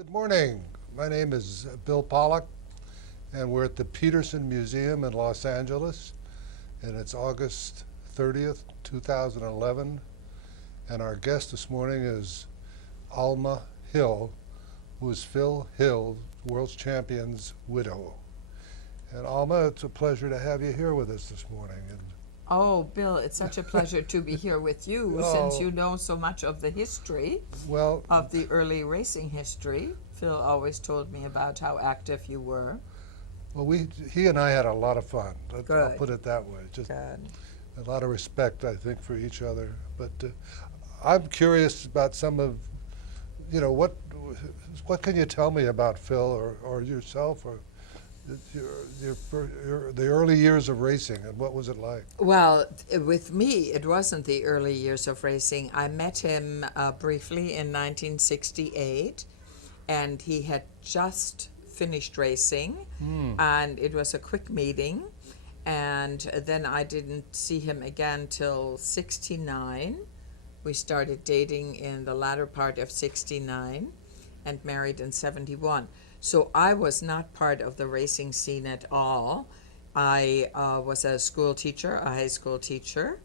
Good morning. My name is Bill Pollack, and we're at the Peterson Museum in Los Angeles, and it's August 30th, 2011, and our guest this morning is Alma Hill, who is Phil Hill, world champion's widow. And Alma, it's a pleasure to have you here with us this morning. And Oh, Bill, it's such a pleasure to be here with you since you know so much of the history well, of the early racing history. Phil always told me about how active you were. he and I had a lot of fun. I'll Good. put it that way. Just Good. a lot of respect, I think, for each other. But I'm curious about some of, what can you tell me about Phil or yourself or the early years of racing, and what was it like? Well, with me, it wasn't the early years of racing. I met him briefly in 1968, and he had just finished racing, and it was a quick meeting. And then I didn't see him again till 69. We started dating in the latter part of 69 and married in 71. So I was not part of the racing scene at all. I was a school teacher, a high school teacher,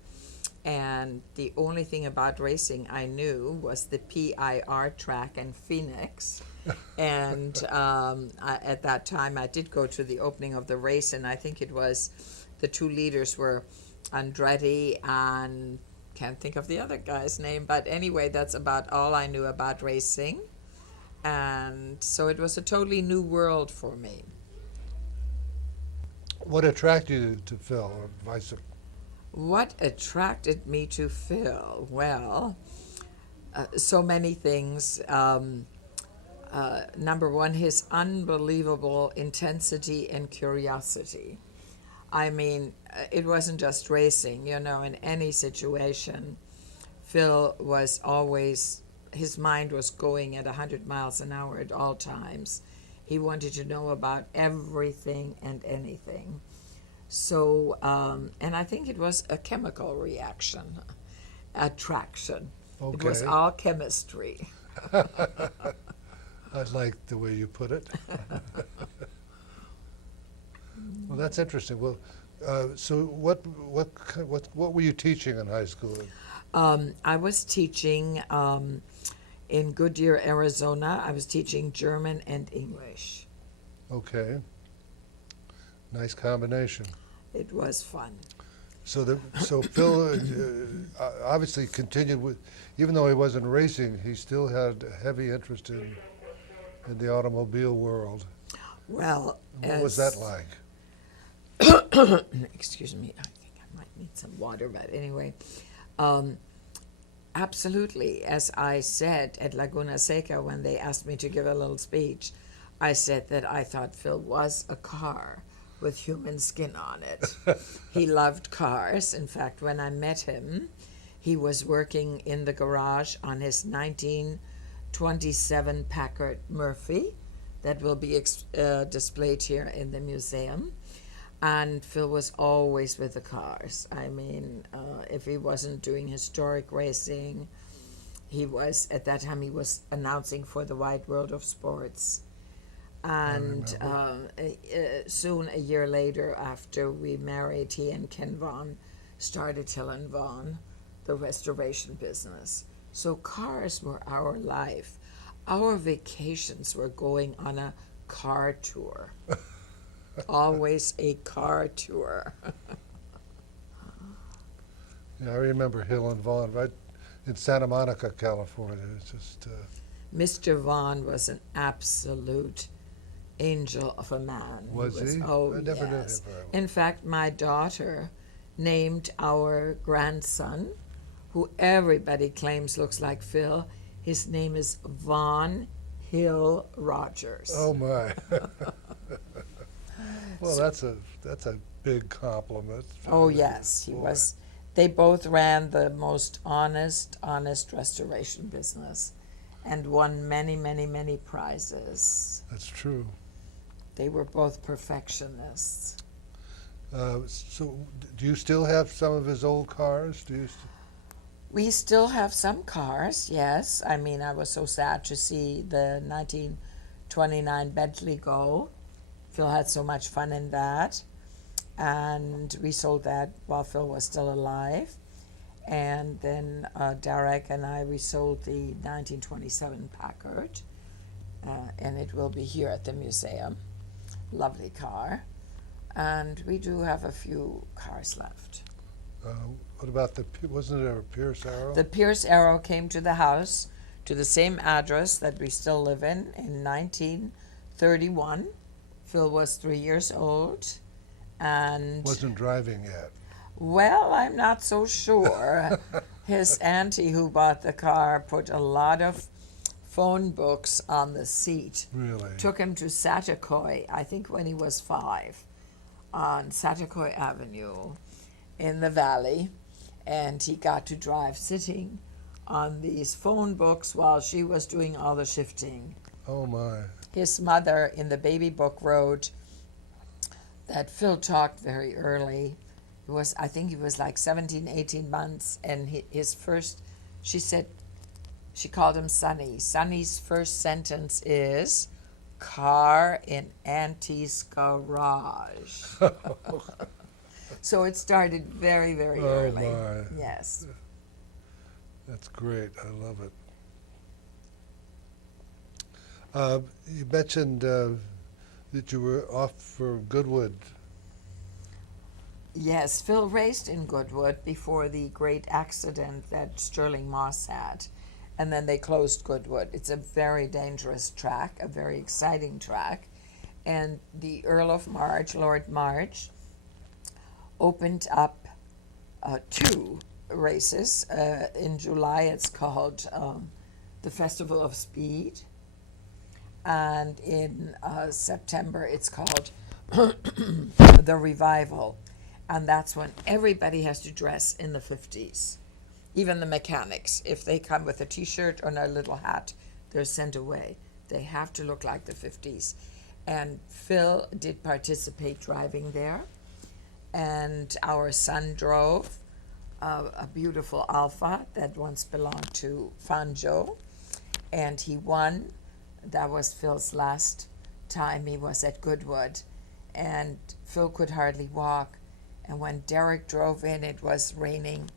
and the only thing about racing I knew was the PIR track in Phoenix. And at that time, I did go to the opening of the race, and I think it was the two leaders were Andretti and can't think of the other guy's name, but anyway, that's about all I knew about racing. And so it was a totally new world for me. What attracted you to Phil, or vice versa? What attracted me to Phil? Well, so many things. Number one, his unbelievable intensity and curiosity. I mean, it wasn't just racing, in any situation. Phil was always, his mind was going at 100 miles an hour at all times. He wanted to know about everything and anything. So, and I think it was a chemical reaction, attraction. Okay. It was all chemistry. I like the way you put it. Well, that's interesting. Well, so what were you teaching in high school? I was teaching in Goodyear, Arizona. I was teaching German and English. Okay. Nice combination. It was fun. So Phil obviously continued with, even though he wasn't racing, he still had a heavy interest in the automobile world. Well, What was that like? excuse me, I think I might need some water, but anyway. Absolutely. As I said at Laguna Seca when they asked me to give a little speech, I said that I thought Phil was a car with human skin on it. He loved cars. In fact, when I met him, he was working in the garage on his 1927 Packard Murphy that will be displayed here in the museum. And Phil was always with the cars. I mean, if he wasn't doing historic racing, at that time he was announcing for the Wide World of Sports. And soon, a year later, after we married, he and Ken Vaughn started Hill and Vaughn, the restoration business. So cars were our life. Our vacations were going on a car tour. Always a car tour. Yeah, I remember Hill and Vaughn right in Santa Monica, California. It's just. Mr. Vaughn was an absolute angel of a man. Was he? Oh, I never knew him yes. very well. In fact, my daughter named our grandson, who everybody claims looks like Phil, his name is Vaughn Hill Rogers. Oh my. Well, that's a big compliment. Oh yes, he Boy. was. They both ran the most honest restoration business, and won many, many, many prizes. That's true. They were both perfectionists. So, do you still have some of his old cars? We still have some cars, yes. I mean, I was so sad to see the 1929 Bentley go. Phil had so much fun in that. And we sold that while Phil was still alive. And then Derek and I, we sold the 1927 Packard. And it will be here at the museum. Lovely car. And we do have a few cars left. What about wasn't there a Pierce Arrow? The Pierce Arrow came to the house, to the same address that we still live in 1931. Phil was 3 years old, and Wasn't driving yet. well, I'm not so sure. His auntie who bought the car put a lot of phone books on the seat. Really? Took him to Satakoy, I think when he was 5, on Satakoy Avenue in the valley, and he got to drive sitting on these phone books while she was doing all the shifting. Oh my. His mother in the baby book wrote that Phil talked very early. I think he was like 17, 18 months, and his first, she said, she called him Sonny. Sonny's first sentence is, car in Auntie's garage. So it started very, very Oh, early. my. Yes. That's great. I love it. You mentioned that you were off for Goodwood. Yes, Phil raced in Goodwood before the great accident that Sterling Moss had. And then they closed Goodwood. It's a very dangerous track, a very exciting track. And the Earl of March, Lord March, opened up 2 races. In July, it's called the Festival of Speed. And in September, it's called the Revival. And that's when everybody has to dress in the 50s. Even the mechanics. If they come with a T-shirt or a little hat, they're sent away. They have to look like the 50s. And Phil did participate driving there. And our son drove a beautiful Alpha that once belonged to Fanjo. And he won. That was Phil's last time he was at Goodwood. And Phil could hardly walk. And when Derek drove in, it was raining.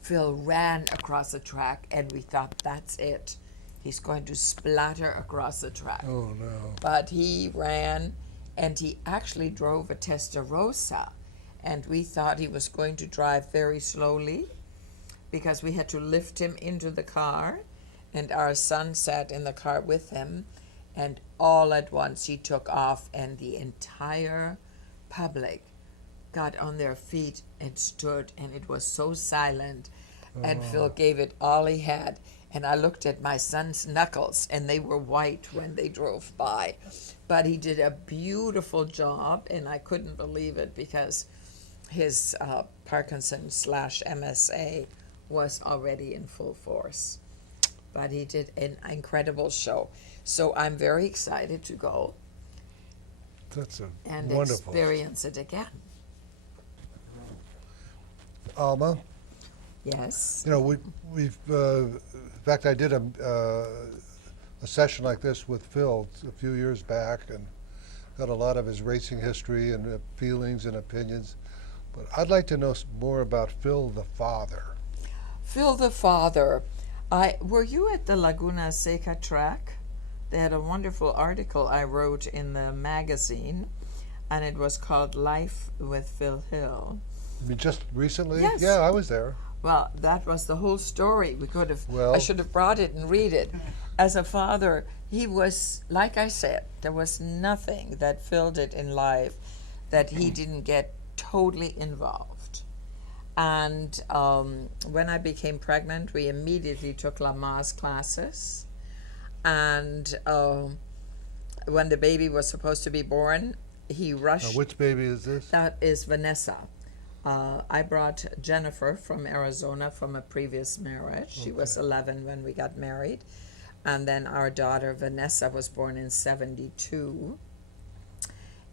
Phil ran across the track, and we thought, that's it. He's going to splatter across the track. Oh, no. But he ran, and he actually drove a Testarossa. And we thought he was going to drive very slowly because we had to lift him into the car. And our son sat in the car with him. And all at once he took off, and the entire public got on their feet and stood, and it was so silent. And Phil gave it all he had. And I looked at my son's knuckles, and they were white when they drove by. But he did a beautiful job, and I couldn't believe it because his Parkinson/MSA was already in full force. But he did an incredible show. So I'm very excited to go That's a and wonderful. experience it again. Alma, Yes. you know, we've in fact, I did a session like this with Phil a few years back, and got a lot of his racing history and feelings and opinions. But I'd like to know more about Phil the father. Phil the father. Were you at the Laguna Seca track? They had a wonderful article I wrote in the magazine, and it was called Life with Phil Hill. I mean, just recently? Yes. Yeah, I was there. Well, that was the whole story. We could have, Well- I should have brought it and read it. As a father, he was, like I said, there was nothing that Phil did in life that he didn't get totally involved. And when I became pregnant, we immediately took Lama's classes. And when the baby was supposed to be born, he rushed. Now, which baby is this? That is Vanessa. I brought Jennifer from Arizona from a previous marriage. She was 11 when we got married. And then our daughter Vanessa was born in 72.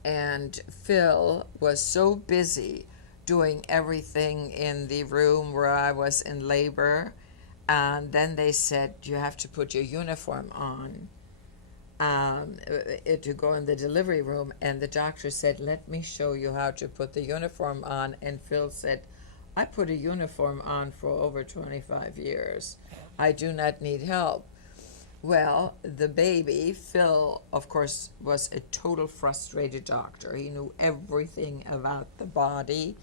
And Phil was so busy doing everything in the room where I was in labor. And then they said, you have to put your uniform on to go in the delivery room. And the doctor said, let me show you how to put the uniform on. And Phil said, I put a uniform on for over 25 years. I do not need help. Well, the baby, Phil, of course, was a total frustrated doctor. He knew everything about the body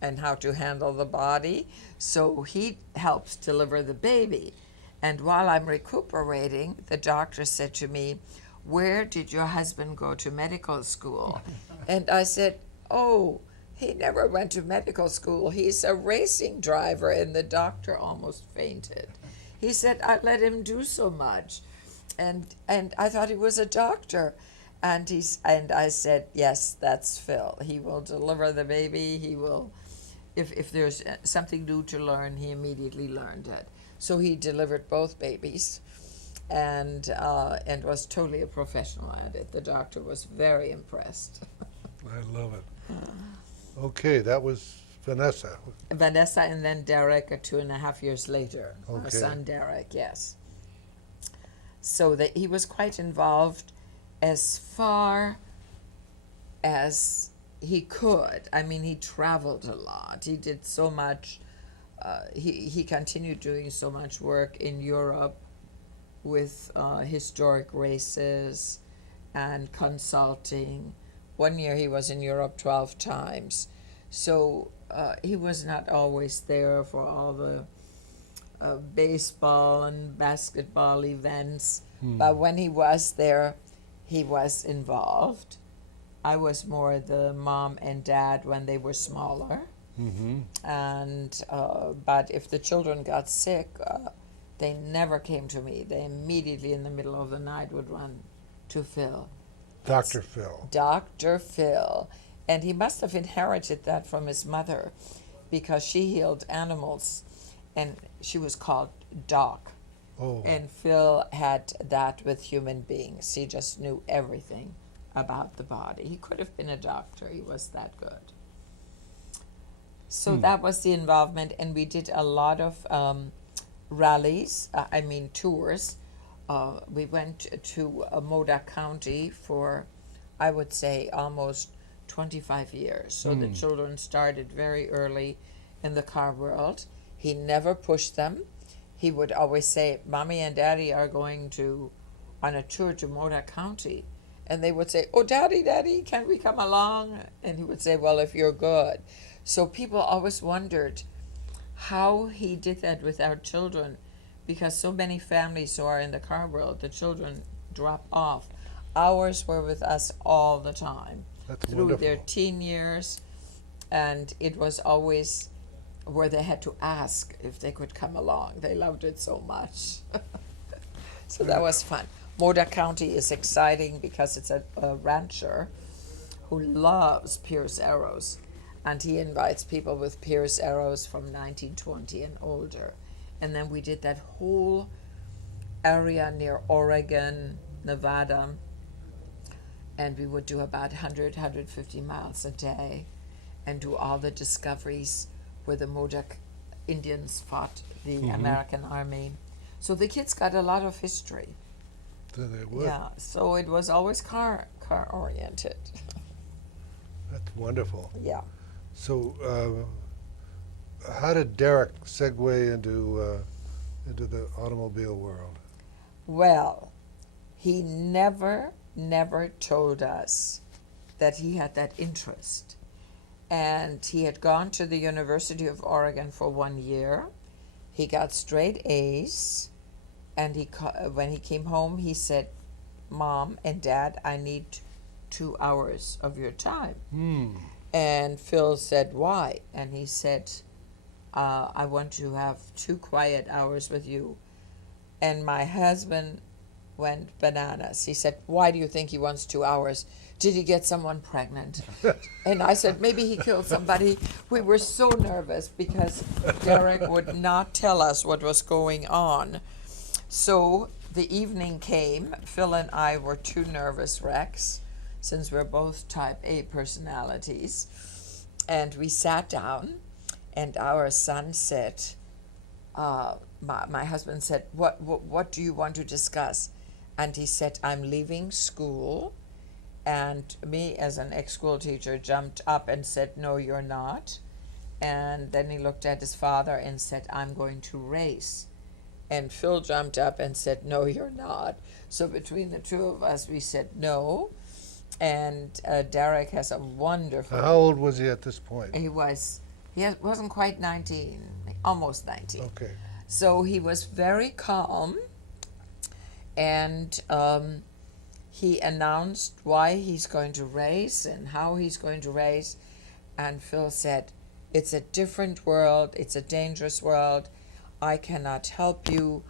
and how to handle the body. So he helps deliver the baby. And while I'm recuperating, the doctor said to me, where did your husband go to medical school? And I said, oh, he never went to medical school. He's a racing driver. And the doctor almost fainted. He said, I let him do so much. And I thought he was a doctor. And I said, yes, that's Phil. He will deliver the baby. He will, if there's something new to learn, he immediately learned it. So he delivered both babies and was totally a professional at it. The doctor was very impressed. I love it. Okay, that was Vanessa. Vanessa, and then Derek 2.5 years later. Okay. Our son Derek, yes. So that he was quite involved as far as he could. I mean, he traveled a lot. He did so much. He continued doing so much work in Europe with historic races and consulting. One year he was in Europe 12 times. So he was not always there for all the baseball and basketball events. But when he was there, he was involved. I was more the mom and dad when they were smaller. Mm-hmm. And but if the children got sick, they never came to me. They immediately in the middle of the night would run to Phil. Dr. Phil. Dr. Phil. And he must have inherited that from his mother because she healed animals and she was called Doc. Oh. And Phil had that with human beings. He just knew everything about the body. He could have been a doctor. He was that good. So that was the involvement, and we did a lot of rallies, tours. We went to Moda County for, I would say, almost 25 years. So the children started very early in the car world. He never pushed them. He would always say, Mommy and Daddy are going on a tour to Moda County. And they would say, oh, Daddy, can we come along? And he would say, well, if you're good. So people always wondered how he did that with our children, because so many families who are in the car world, the children drop off. Ours were with us all the time. That's through wonderful. Their teen years, and it was always where they had to ask if they could come along. They loved it so much. So that was fun. Moda County is exciting because it's a rancher who loves Pierce arrows, and he invites people with Pierce arrows from 1920 and older. And then we did that whole area near Oregon, Nevada, and we would do about 150 miles a day and do all the discoveries where the Modoc Indians fought the American army. So the kids got a lot of history. Then they would. Yeah, so it was always car oriented. That's wonderful. Yeah. So, how did Derek segue into the automobile world? Well, he never told us that he had that interest. And he had gone to the University of Oregon for 1 year. He got straight A's. And when he came home, he said, Mom and Dad, I need 2 hours of your time. And Phil said, why? And he said, I want to have 2 quiet hours with you. And my husband went bananas. He said, why do you think he wants 2 hours? Did he get someone pregnant? And I said, maybe he killed somebody. We were so nervous because Derek would not tell us what was going on. So the evening came. Phil and I were 2 nervous wrecks, since we're both type A personalities. And we sat down, and our son said, my husband said, what do you want to discuss? And he said, I'm leaving school. And me, as an ex-school teacher, jumped up and said, no, you're not. And then he looked at his father and said, I'm going to race. And Phil jumped up and said, no, you're not. So between the two of us, we said no. And Derek has a wonderful... How old was he at this point? He wasn't quite 19, almost 19. Okay. So he was very calm, and he announced why he's going to race and how he's going to race. And Phil said, it's a different world, it's a dangerous world. I cannot help you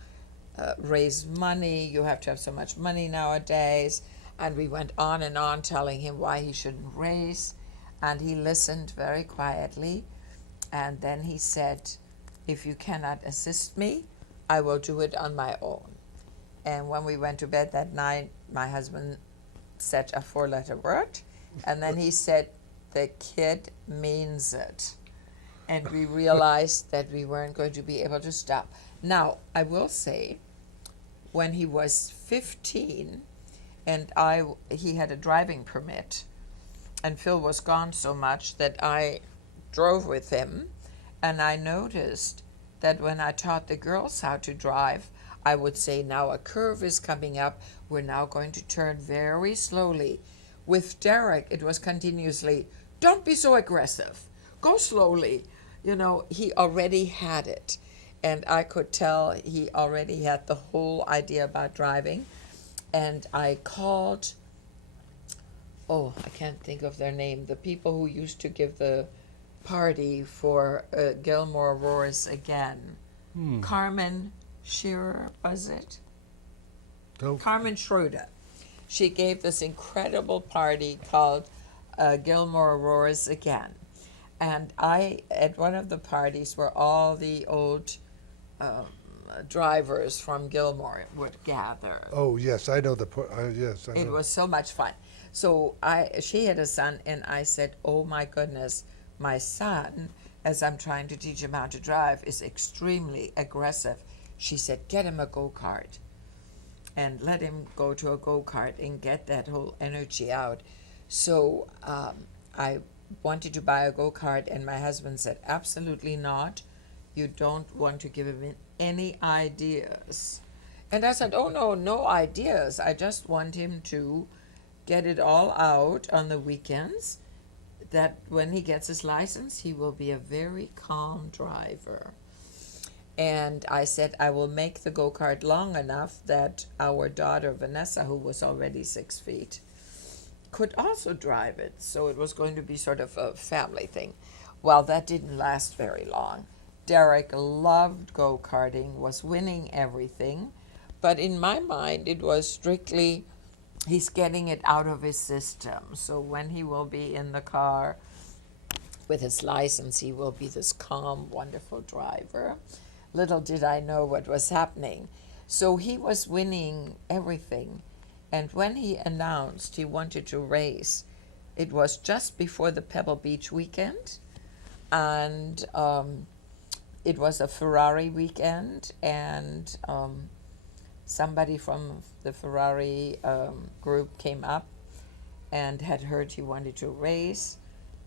raise money. You have to have so much money nowadays. And we went on and on telling him why he shouldn't race. And he listened very quietly. And then he said, if you cannot assist me, I will do it on my own. And when we went to bed that night, my husband said a 4-letter word. And then he said, the kid means it. And we realized that we weren't going to be able to stop. Now, I will say, when he was 15, and he had a driving permit, and Phil was gone so much that I drove with him, and I noticed that when I taught the girls how to drive, I would say, now a curve is coming up, we're now going to turn very slowly. With Derek, it was continuously, don't be so aggressive, go slowly. You know, he already had it, and I could tell he already had the whole idea about driving. And I called, I can't think of their name, the people who used to give the party for Gilmore Roars Again. Carmen Shearer, was it? Nope. Carmen Schroeder. She gave this incredible party called Gilmore Roars Again. And at one of the parties where all the old drivers from Gilmore would gather. Oh, yes, I know yes, I know. It was so much fun. So she had a son, and I said, oh my goodness, my son, as I'm trying to teach him how to drive, is extremely aggressive. She said, get him a go-kart and let him go to a go-kart and get that whole energy out. So I wanted to buy a go-kart, and my husband said, absolutely not. You don't want to give him any ideas. And I said, oh no, no ideas. I just want him to get it all out on the weekends, that when he gets his license, he will be a very calm driver. And I said, I will make the go-kart long enough that our daughter, Vanessa, who was already 6 feet, could also drive it. So it was going to be sort of a family thing. Well, that didn't last very long. Derek loved go-karting, was winning everything. But in my mind, it was strictly, he's getting it out of his system. So when he will be in the car with his license, he will be this calm, wonderful driver. Little did I know what was happening. So he was winning everything. And when he announced he wanted to race, it was just before the Pebble Beach weekend. And it was a Ferrari weekend. And somebody from the Ferrari group came up and had heard he wanted to race.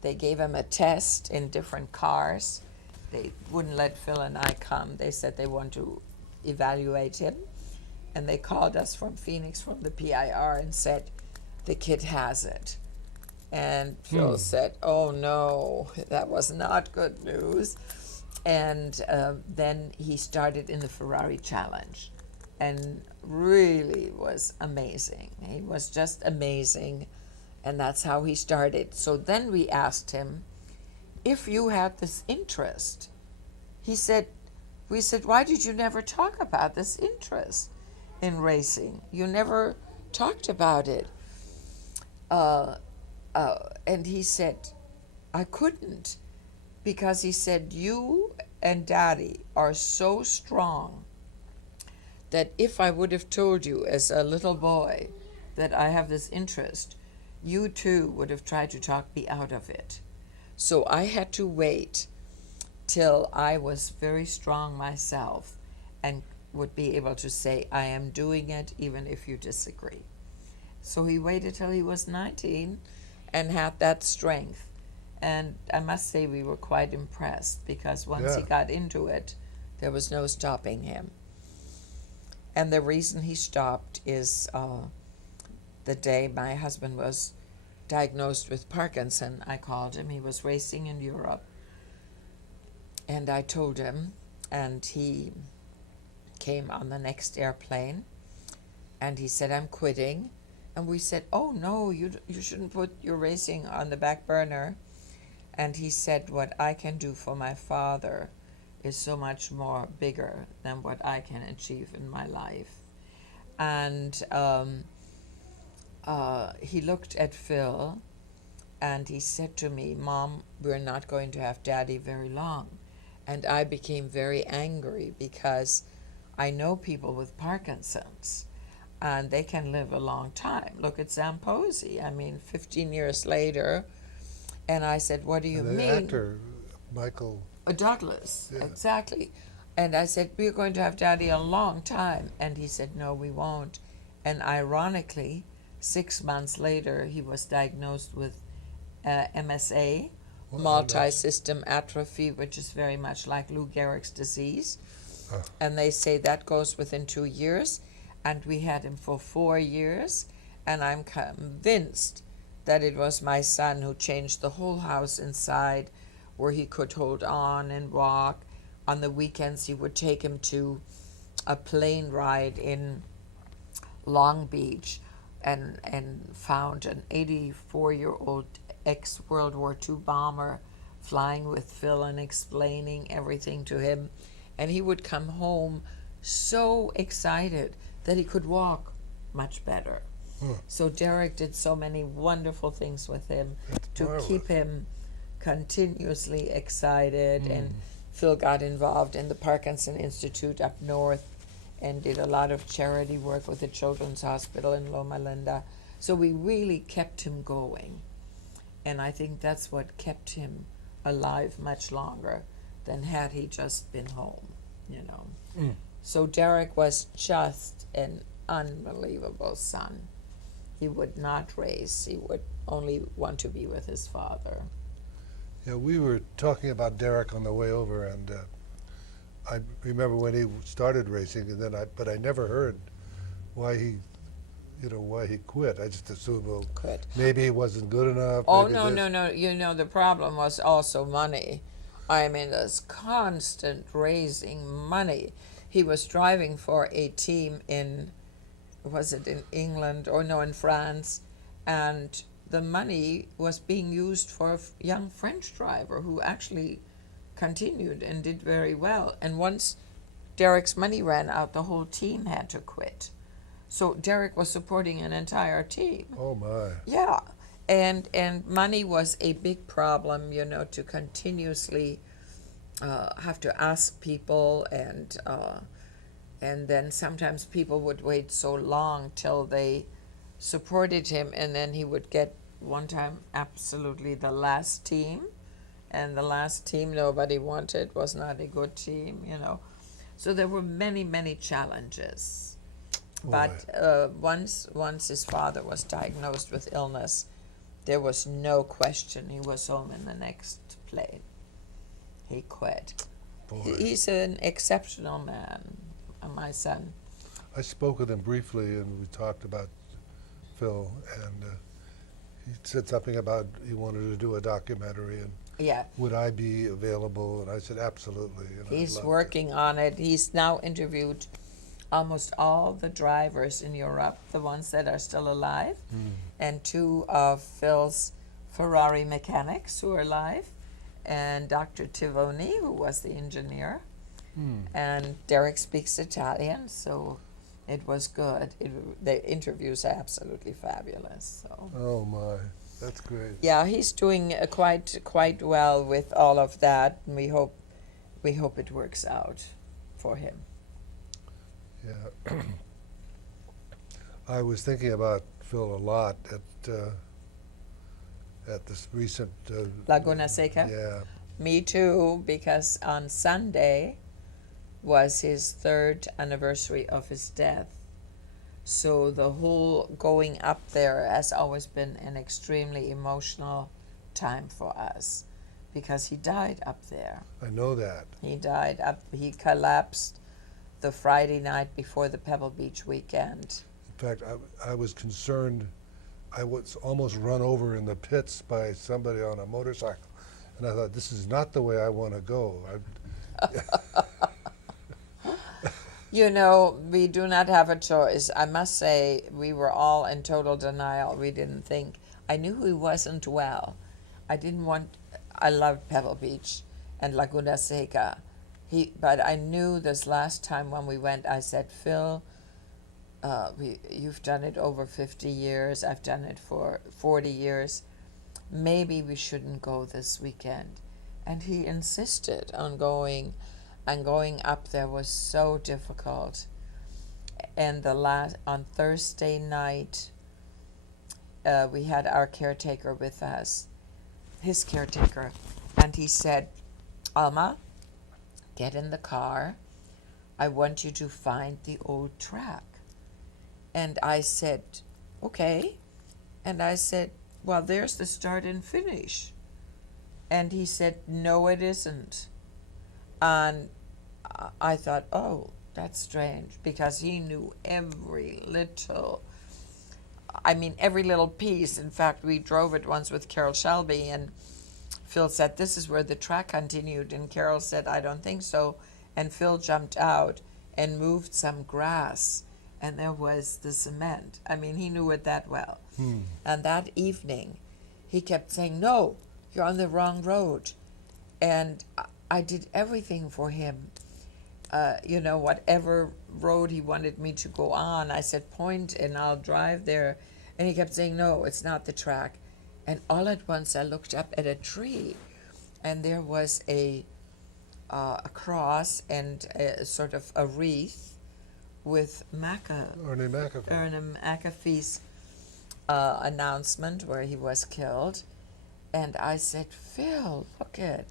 They gave him a test in different cars. They wouldn't let Phil and I come. They said they want to evaluate him. And they called us from Phoenix, from the PIR, and said, the kid has it. And Phil said, oh no, that was not good news. And then he started in the Ferrari Challenge, and really was amazing. He was just amazing, and that's how he started. So then we asked him, if you had this interest, we said, why did you never talk about this interest in racing? You never talked about it. And he said, I couldn't, because he said, you and Daddy are so strong that if I would have told you as a little boy that I have this interest, you too would have tried to talk me out of it. So I had to wait till I was very strong myself and would be able to say, I am doing it even if you disagree. So he waited till he was 19 and had that strength. And I must say, we were quite impressed because once he Yeah. got into it, there was no stopping him. And the reason he stopped is the day my husband was diagnosed with Parkinson. I called him. He was racing in Europe. And I told him, and he came on the next airplane, and he said, I'm quitting. And we said, oh, no, you shouldn't put your racing on the back burner. And he said, what I can do for my father is so much more bigger than what I can achieve in my life. And he looked at Phil, and he said to me, Mom, we're not going to have Daddy very long. And I became very angry because I know people with Parkinson's, and they can live a long time. Look at Zamposi. I mean, 15 years later. And I said, what do you And the mean? actor, Michael. Douglas, Yeah. exactly. And I said, we're going to have Daddy a long time. And he said, no, we won't. And ironically, 6 months later, he was diagnosed with MSA, Well, multi-system atrophy, which is very much like Lou Gehrig's disease. Oh. And they say that goes within 2 years. And we had him for 4 years. And I'm convinced that it was my son who changed the whole house inside, where he could hold on and walk. On the weekends, he would take him to a plane ride in Long Beach and found an 84-year-old ex-World War II bomber flying with Phil and explaining everything to him. And he would come home so excited that he could walk much better. So Derek did so many wonderful things with him to marvelous. keep him continuously excited. And Phil got involved in the Parkinson Institute up north and did a lot of charity work with the Children's Hospital in Loma Linda. So we really kept him going. And I think that's what kept him alive much longer than had he just been home, you know. So Derek was just an unbelievable son. He would not race. He would only want to be with his father. Yeah, we were talking about Derek on the way over, and I remember when he started racing, and then but I never heard why he quit. I just assumed, well, Quit. maybe he wasn't good enough. Oh, maybe no, this. no, no. You know, the problem was also money. I mean, this constant raising money. He was driving for a team was it in England or no, in France, and the money was being used for a young French driver who actually continued and did very well. And once Derek's money ran out, the whole team had to quit. So Derek was supporting an entire team. Oh my. Yeah, and money was a big problem, you know, to continuously have to ask people, and then sometimes people would wait so long till they supported him, and then he would get one time absolutely the last team, and the last team nobody wanted, was not a good team, you know. So there were many, many challenges. But once his father was diagnosed with illness, there was no question he was home in the next plane. He quit. Boy. He's an exceptional man, my son. I spoke with him briefly, and we talked about Phil, and he said something about he wanted to do a documentary, and Yeah, would I be available? And I said, absolutely. You know, I'd he's love working on it. He's now interviewed almost all the drivers in Europe, the ones that are still alive, and 2 of Phil's Ferrari mechanics who are alive, and Dr. Tivoni, who was the engineer. And Derek speaks Italian, so it was good. The interviews are absolutely fabulous. So. to. Oh my, that's great. Yeah, he's doing quite well with all of that, and we hope it works out for him. Yeah. I was thinking about Phil a lot. at this recent. Laguna Seca. Yeah. Me too, because on Sunday was his 3rd anniversary of his death. So the whole going up there has always been an extremely emotional time for us, because he died up there. I know that. He collapsed the Friday night before the Pebble Beach weekend. In fact, I was concerned. I was almost run over in the pits by somebody on a motorcycle. And I thought, this is not the way I want to go. You know, we do not have a choice. I must say, we were all in total denial. We didn't think. I knew he wasn't well. I loved Pebble Beach and Laguna Seca. But I knew this last time when we went, I said, Phil, you've done it over 50 years. I've done it for 40 years. Maybe we shouldn't go this weekend. And he insisted on going, and going up there was so difficult. And on Thursday night, we had our caretaker with us, his caretaker, and he said, Alma, get in the car. I want you to find the old track. And I said, okay. And I said, well, there's the start and finish. And he said, no, it isn't. And I thought, oh, that's strange, because he knew every little piece. In fact, we drove it once with Carol Shelby, and Phil said, this is where the track continued. And Carol said, I don't think so. And Phil jumped out and moved some grass, and there was the cement. I mean, he knew it that well. And that evening, he kept saying, no, you're on the wrong road. And I did everything for him. Whatever road he wanted me to go on, I said, point and I'll drive there. And he kept saying, no, it's not the track. And all at once I looked up at a tree, and there was a cross and a sort of a wreath with Ernie McAfee's announcement where he was killed. And I said, Phil, look it.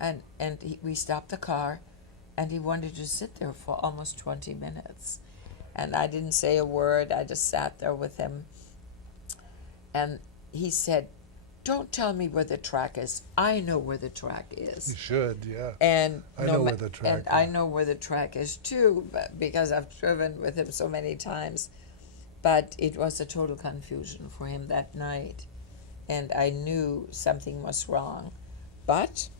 And we stopped the car, and he wanted to sit there for almost 20 minutes. And I didn't say a word. I just sat there with him. And he said, don't tell me where the track is. I know where the track is. You should, yeah. And I know where the track is. I know where the track is too, because I've driven with him so many times. But it was a total confusion for him that night. And I knew something was wrong. But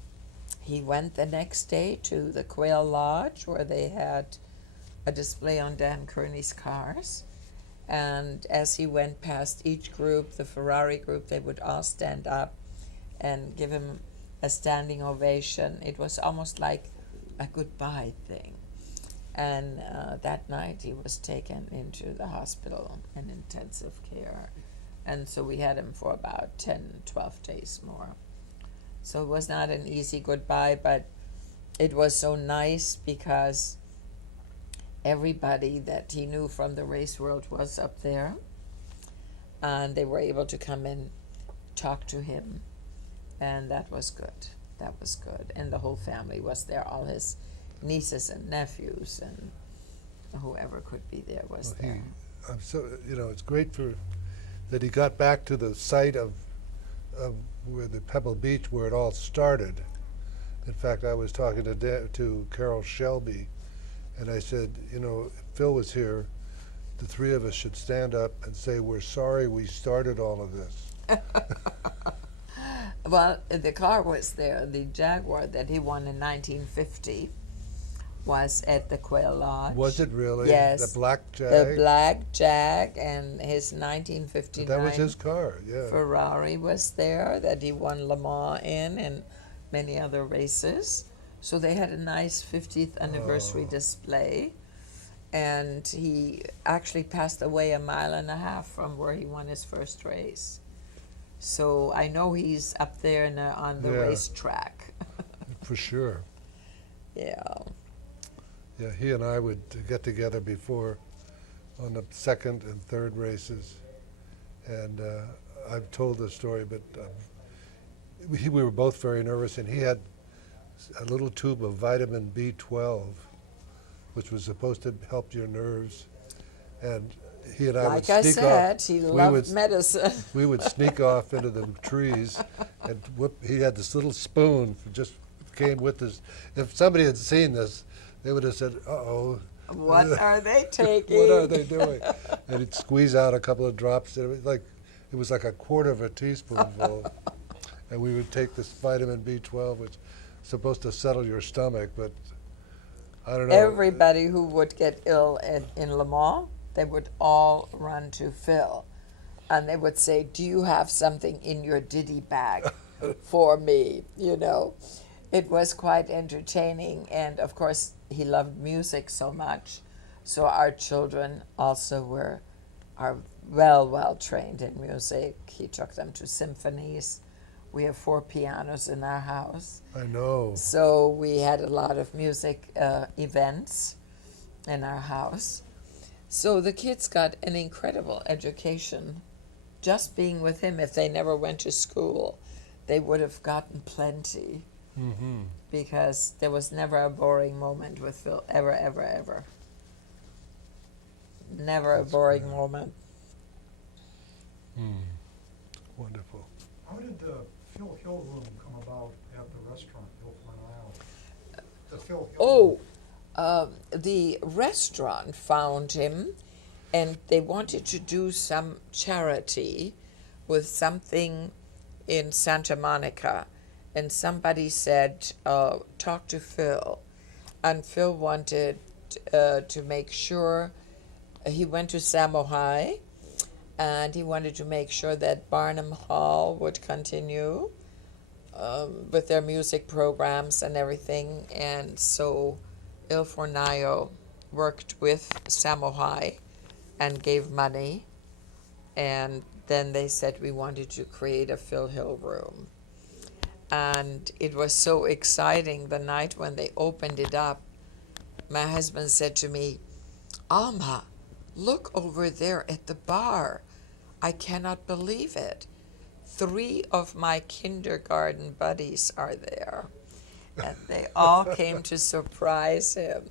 he went the next day to the Quail Lodge, where they had a display on Dan Kearney's cars. And as he went past each group, the Ferrari group, they would all stand up and give him a standing ovation. It was almost like a goodbye thing. And that night he was taken into the hospital in intensive care. And so we had him for about 10, 12 days more. So it was not an easy goodbye, but it was so nice because everybody that he knew from the race world was up there, and they were able to come and talk to him, and that was good. That was good. And the whole family was there. All his nieces and nephews and whoever could be there was there. It's great that he got back to the site of where the Pebble Beach, where it all started. In fact, I was talking to Carol Shelby, and I said, if Phil was here, the three of us should stand up and say, we're sorry we started all of this. Well, the car was there. The Jaguar that he won in 1950 was at the Quail Lodge. Was it really? Yes. The black Jag? The black Jag, and his 1959 That was his car, yeah. Ferrari was there that he won Le Mans in and many other races. So they had a nice 50th anniversary display. And he actually passed away 1.5 miles from where he won his first race. So I know he's up there on the racetrack. For sure. Yeah. Yeah, he and I would get together before on the second and third races. And I've told this story, but we were both very nervous, and he had a little tube of vitamin B12, which was supposed to help your nerves, and he and I would Like I sneak said, off. he we loved would, medicine. we would sneak off into the trees, and he had this little spoon that just came with this. If somebody had seen this, they would have said, "Uh-oh." What are they taking? What are they doing? And he'd squeeze out a couple of drops. It was like a quarter of a teaspoonful. And we would take this vitamin B12, which is supposed to settle your stomach, but I don't know. Everybody who would get ill in Le Mans, they would all run to Phil. And they would say, "Do you have something in your ditty bag for me?" You know, it was quite entertaining. And of course, he loved music so much. So our children also are well trained in music. He took them to symphonies. We have 4 pianos in our house. I know. So we had a lot of music events in our house. So the kids got an incredible education just being with him. If they never went to school, they would have gotten plenty. Mm-hmm. Because there was never a boring moment with Phil, ever. Never a boring moment. Wonderful. How did the Phil Hill room come about at the restaurant, Hill Isle? The Phil Hill room. The restaurant found him, and they wanted to do some charity with something in Santa Monica. And somebody said, talk to Phil. And Phil wanted to make sure, he went to Samohai, and he wanted to make sure that Barnum Hall would continue with their music programs and everything. And so Il Fornaio worked with Samohai and gave money. And then they said we wanted to create a Phil Hill room. And it was so exciting the night when they opened it up. My husband said to me, "Alma, look over there at the bar. I cannot believe it. 3 of my kindergarten buddies are there." And they all came to surprise him.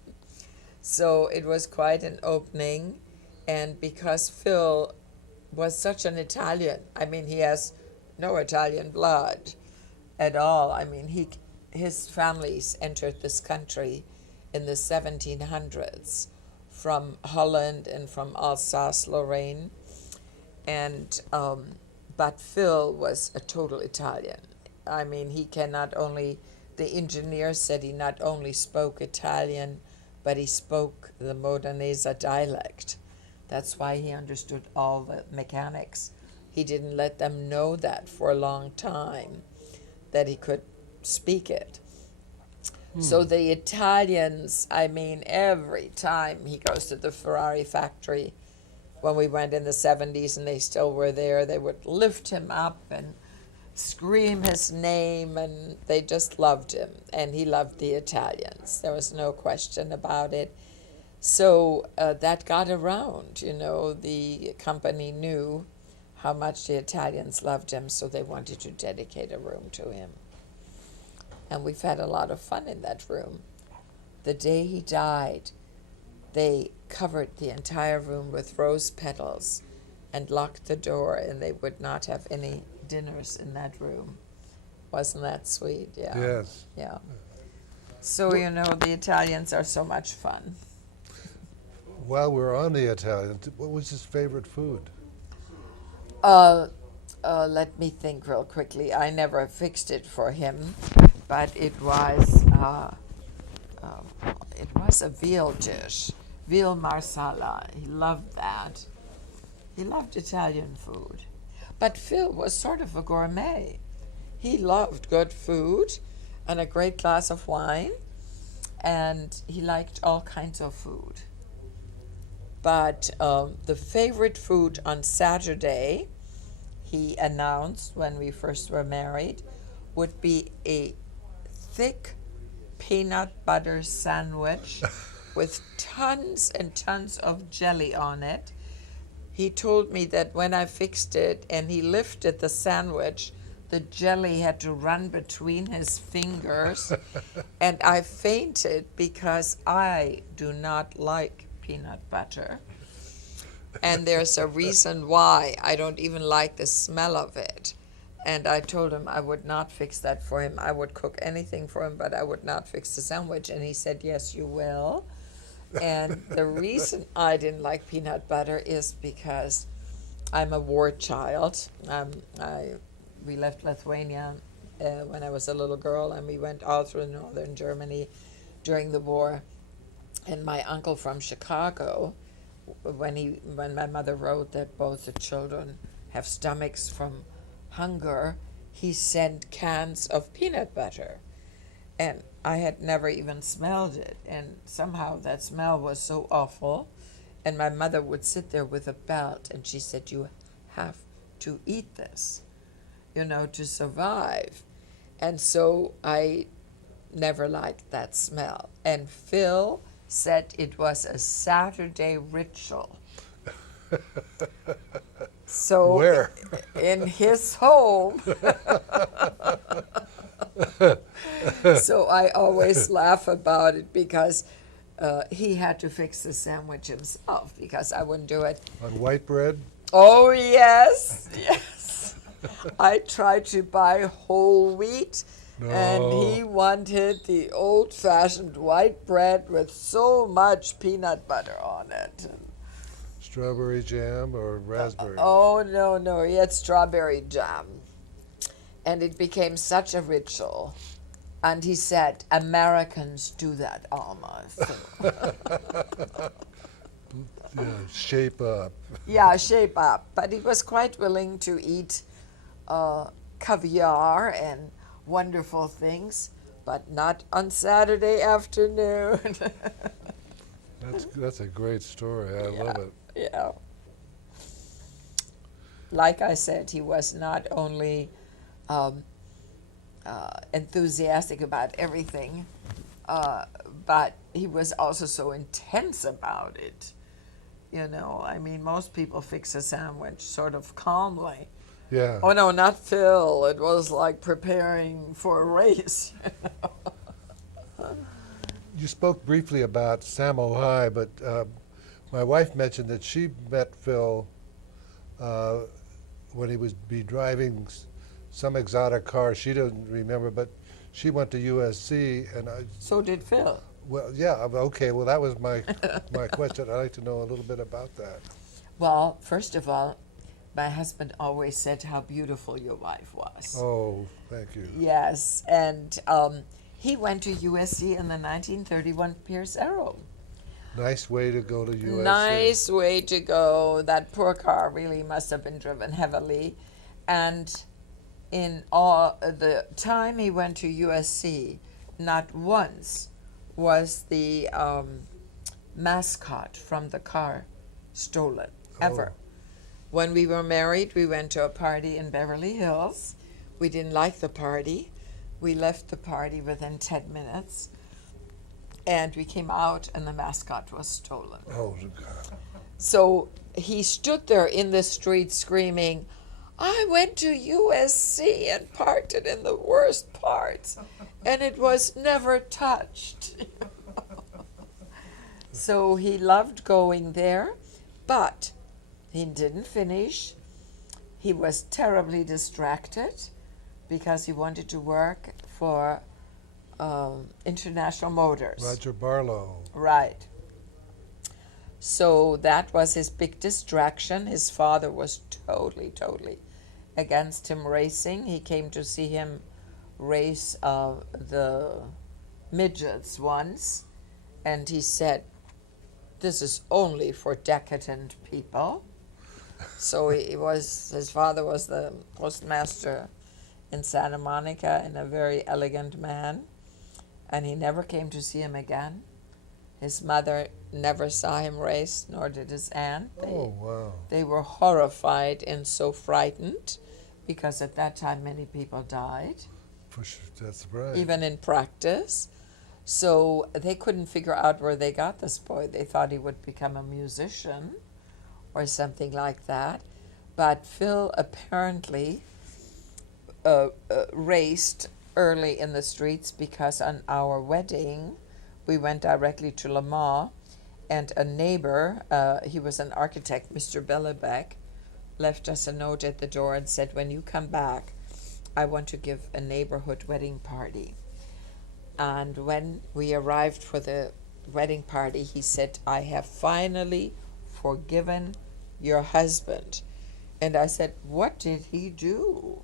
So it was quite an opening. And because Phil was such an Italian, I mean, he has no Italian blood at all. I mean, his families entered this country in the 1700s from Holland and from Alsace-Lorraine. And but Phil was a total Italian. I mean, the engineer said he not only spoke Italian, but he spoke the Modenese dialect. That's why he understood all the mechanics. He didn't let them know that for a long time, that he could speak it. So the Italians, I mean, every time he goes to the Ferrari factory, when we went in the 70s and they still were there, they would lift him up and scream his name, and they just loved him. And he loved the Italians. There was no question about it. So that got around, you know. The company knew how much the Italians loved him, so they wanted to dedicate a room to him. And we've had a lot of fun in that room. The day he died, they covered the entire room with rose petals and locked the door, and they would not have any dinners in that room. Wasn't that sweet? Yeah. Yes. Yeah. So, you know, the Italians are so much fun. While we're on the Italians, what was his favorite food? Let me think real quickly. I never fixed it for him, but it was a veal dish, veal marsala. He loved that. He loved Italian food. But Phil was sort of a gourmet. He loved good food and a great glass of wine, and he liked all kinds of food. But the favorite food on Saturday, he announced when we first were married, would be a thick peanut butter sandwich with tons and tons of jelly on it, he told me that when I fixed it and he lifted the sandwich, the jelly had to run between his fingers, and I fainted because I do not like peanut butter. And there's a reason why I don't even like the smell of it. And I told him I would not fix that for him. I would cook anything for him, but I would not fix the sandwich. And he said, yes, you will. And the reason I didn't like peanut butter is because I'm a war child. We left Lithuania when I was a little girl, and we went all through northern Germany during the war. And my uncle from Chicago, when my mother wrote that both the children have stomachs from hunger, he sent cans of peanut butter. And I had never even smelled it, and somehow that smell was so awful. And my mother would sit there with a belt, and she said, you have to eat this, to survive. And so I never liked that smell. And Phil said it was a Saturday ritual. So Where? in his home. So I always laugh about it because he had to fix the sandwich himself because I wouldn't do it. On white bread? Oh, yes, yes. I tried to buy whole wheat, and he wanted the old-fashioned white bread with so much peanut butter on it. Strawberry jam or raspberry? Oh, no, he had strawberry jam. And it became such a ritual. And he said, Americans do that, Alma. So, Yeah, shape up. yeah, shape up. But he was quite willing to eat caviar and wonderful things, but not on Saturday afternoon. That's a great story. I love it. Yeah. Like I said, he was not only enthusiastic about everything, but he was also so intense about it. I mean, most people fix a sandwich sort of calmly. Yeah. Oh, no, not Phil. It was like preparing for a race. You spoke briefly about Samo High, but my wife mentioned that she met Phil when he was driving some exotic car. She doesn't remember, but she went to USC, and So did Phil. well, yeah, okay. Well, that was my question. I'd like to know a little bit about that. Well, first of all, my husband always said how beautiful your wife was. Oh, thank you. Yes, and he went to USC in the 1931 Pierce Arrow. Nice way to go to USC. Nice way to go. That poor car really must have been driven heavily. And in all the time he went to USC, not once was the mascot from the car stolen, ever. Oh. When we were married, we went to a party in Beverly Hills. We didn't like the party. We left the party within 10 minutes. And we came out, and the mascot was stolen. Oh, God. So he stood there in the street screaming, I went to USC and parked it in the worst parts, and it was never touched. So he loved going there, but he didn't finish. He was terribly distracted because he wanted to work for International Motors. Roger Barlow. Right. So that was his big distraction. His father was totally against him racing. He came to see him race the midgets once, and he said, this is only for decadent people. So his father was the postmaster in Santa Monica and a very elegant man, and he never came to see him again. His mother never saw him race, nor did his aunt. Oh, wow. They were horrified and so frightened because at that time many people died, For sure, that's right. even in practice. So they couldn't figure out where they got this boy. They thought he would become a musician or something like that. But Phil apparently raced early in the streets because on our wedding, we went directly to Le Mans, and a neighbor, he was an architect, Mr. Bellebec, left us a note at the door and said, when you come back, I want to give a neighborhood wedding party. And when we arrived for the wedding party, he said, I have finally forgiven your husband. And I said, what did he do?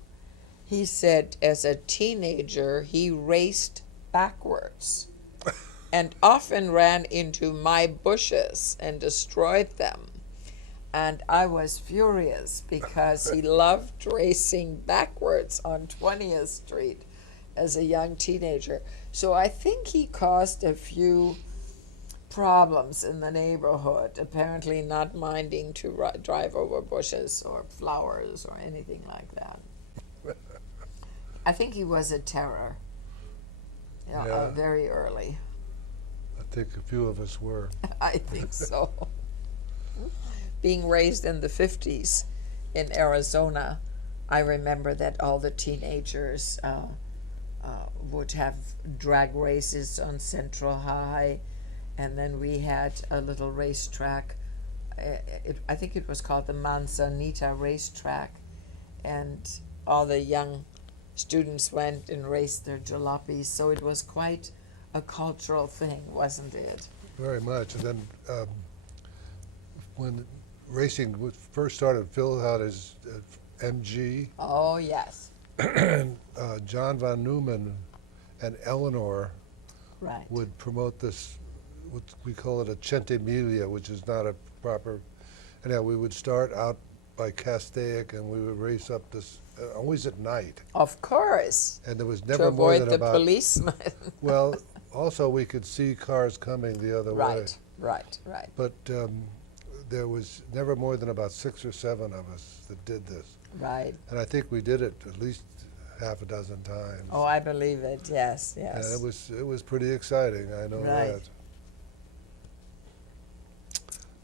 He said, as a teenager, he raced backwards and often ran into my bushes and destroyed them. And I was furious because he loved racing backwards on 20th Street as a young teenager. So I think he caused a few problems in the neighborhood, apparently not minding to drive over bushes or flowers or anything like that. I think he was a terror, very early. I think a few of us were. I think so. Being raised in the 50s in Arizona, I remember that all the teenagers would have drag races on Central High, and then we had a little racetrack. I think it was called the Manzanita Racetrack, and all the young students went and raced their jalopies, so it was quite a cultural thing, wasn't it? Very much. And then when racing first started, Phil had his MG. Oh, yes. And John von Neumann and Eleanor Right. would promote this, what we call it a centimiglia, which is not a proper, anyhow, we would start out by Castaic and we would race up this, always at night. Of course. And there was To never more avoid than the about, policeman. well, also we could see cars coming the other way. Right. But there was never more than about 6 or 7 of us that did this. Right. And I think we did it at least half a dozen times. Oh, I believe it. Yes. And it was pretty exciting, I know Right. that.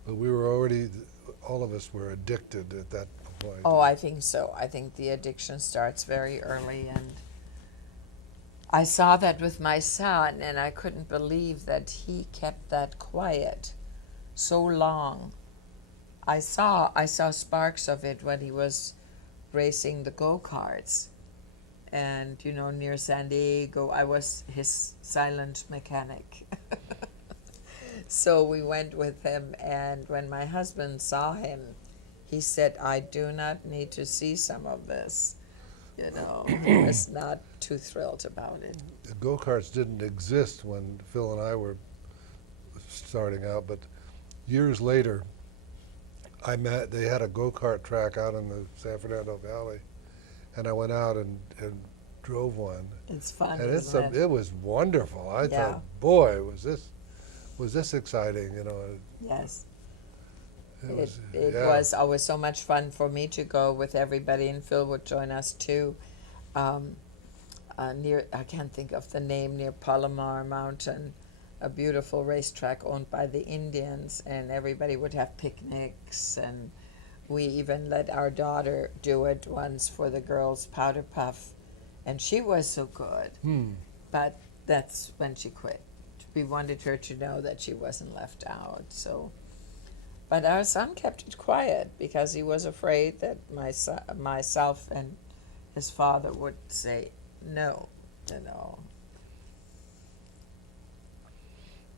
But we were already, all of us were addicted at that point. Oh, I think so. I think the addiction starts very early, and I saw that with my son, and I couldn't believe that he kept that quiet so long. I saw sparks of it when he was racing the go-karts, and near San Diego, I was his silent mechanic. So we went with him, and when my husband saw him, he said, I do not need to see some of this. He was not too thrilled about it. The go-karts didn't exist when Phil and I were starting out, but years later, they had a go-kart track out in the San Fernando Valley, and I went out and drove one. It's fun, And isn't it? it was wonderful. I Yeah. thought, boy, was this exciting, Yes. It was always so much fun for me to go with everybody, and Phil would join us too. Near, I can't think of the name, near Palomar Mountain, a beautiful racetrack owned by the Indians, and everybody would have picnics, and we even let our daughter do it once for the girls' powder puff, and she was so good. But that's when she quit. We wanted her to know that she wasn't left out. So, but our son kept it quiet because he was afraid that myself and his father would say no.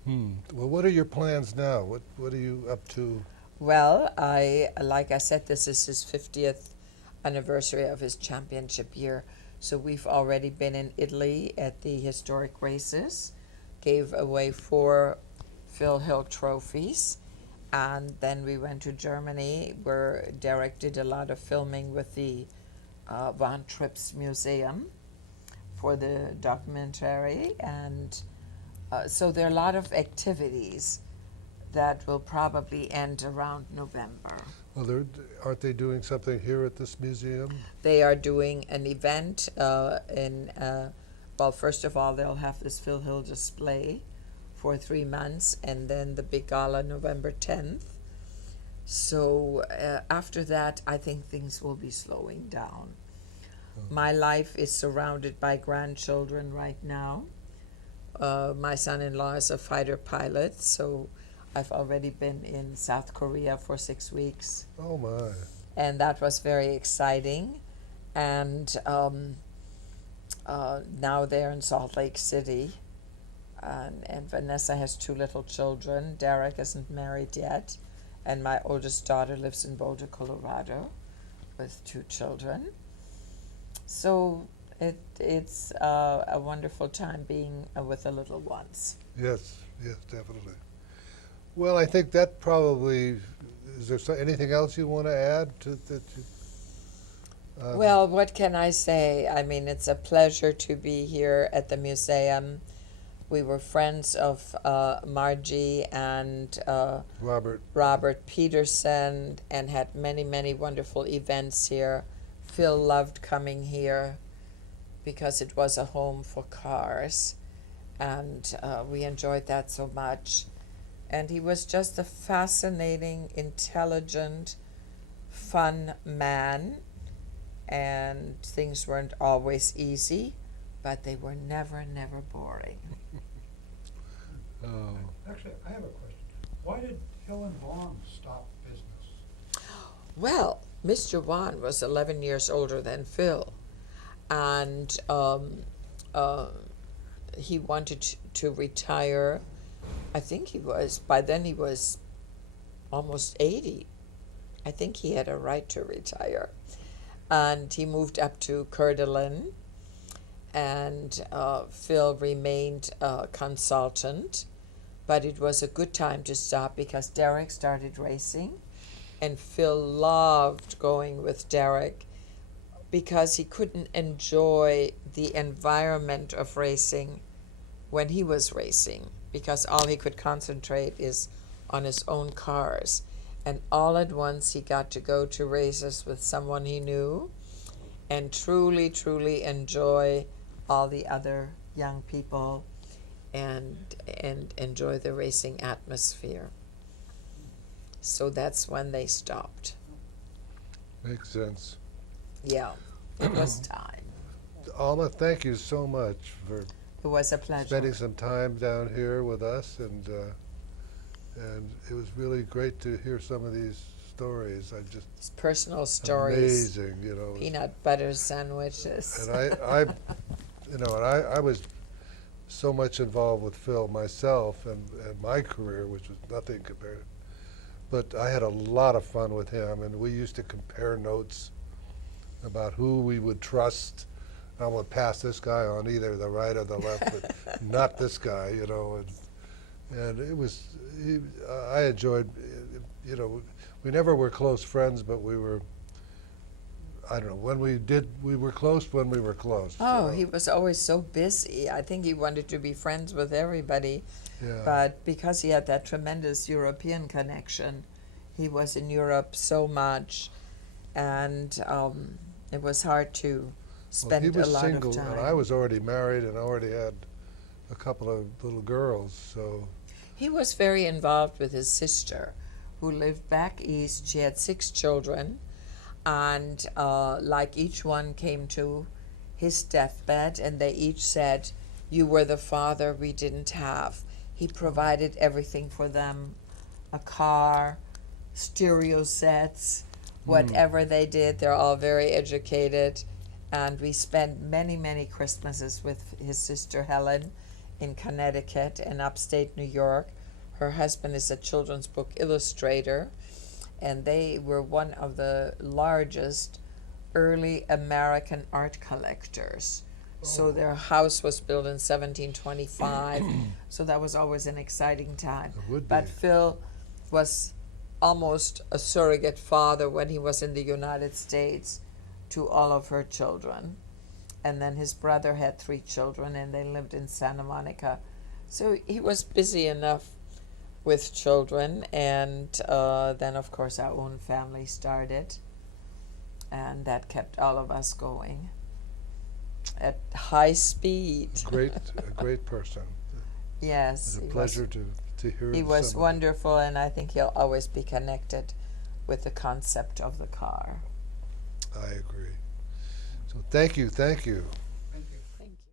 Well, what are your plans now? What are you up to? Well, like I said, this is his 50th anniversary of his championship year. So we've already been in Italy at the historic races, gave away 4 Phil Hill trophies, and then we went to Germany, where Derek did a lot of filming with the Von Trips Museum for the documentary, and so there are a lot of activities that will probably end around November. Well, aren't they doing something here at this museum? They are doing an event well, first of all, they'll have this Phil Hill display for 3 months, and then the big gala November 10th. So after that, I think things will be slowing down. My life is surrounded by grandchildren right now. My son-in-law is a fighter pilot, so I've already been in South Korea for 6 weeks, Oh, my. and that was very exciting. And now they're in Salt Lake City, and Vanessa has 2 little children. Derek isn't married yet, and my oldest daughter lives in Boulder, Colorado, with 2 children. So it's a wonderful time being with the little ones. Yes, yes, definitely. Well, I think that probably, is there anything else you want to add to that? Well, what can I say? I mean, it's a pleasure to be here at the museum. We were friends of Margie and Robert Peterson, and had many, many wonderful events here. Phil loved coming here because it was a home for cars, and we enjoyed that so much. And he was just a fascinating, intelligent, fun man, and things weren't always easy, but they were never, never boring. Oh, Actually, I have a question. Why did Phil and Vaughn stop business? Well, Mr. Wan was 11 years older than Phil, and he wanted to retire. I think by then he was almost 80. I think he had a right to retire. And he moved up to Coeur d'Alene, and Phil remained a consultant. But it was a good time to stop because Derek started racing, and Phil loved going with Derek because he couldn't enjoy the environment of racing when he was racing, because all he could concentrate is on his own cars. And all at once he got to go to races with someone he knew and truly, truly enjoy all the other young people and enjoy the racing atmosphere. So that's when they stopped. makes sense. Yeah, it was time. Alma, thank you so much for It was a pleasure. spending some time down here with us, and it was really great to hear some of these stories. It's personal stories. Amazing, you know. Peanut butter sandwiches. And I was so much involved with Phil myself and my career, which was nothing compared. But I had a lot of fun with him, and we used to compare notes about who we would trust. I would pass this guy on either the right or the left, but not this guy, you know. And it was, I enjoyed, you know, we never were close friends, but we were, I don't know, when we were close when we were close. Oh, you know. he was always so busy. I think he wanted to be friends with everybody. Yeah. But because he had that tremendous European connection, he was in Europe so much, and it was hard to spend Well, he was a lot single, of time. and I was already married and already had a couple of little girls, so. He was very involved with his sister, who lived back east. She had 6 children, and like each one came to his deathbed, and they each said, "You were the father we didn't have." He provided everything for them, a car, stereo sets, whatever they did. They're all very educated, and we spent many, many Christmases with his sister Helen in Connecticut and upstate New York. Her husband is a children's book illustrator, and they were one of the largest early American art collectors. So their house was built in 1725, so that was always an exciting time. It would But be. Phil was almost a surrogate father when he was in the United States to all of her children. And then his brother had 3 children, and they lived in Santa Monica. So he was busy enough with children, and then of course our own family started, and that kept all of us going at high speed. A great person. Yes, It's a he pleasure to hear. was some of it. wonderful, and I think he'll always be connected with the concept of the car. I agree. So thank you, thank you.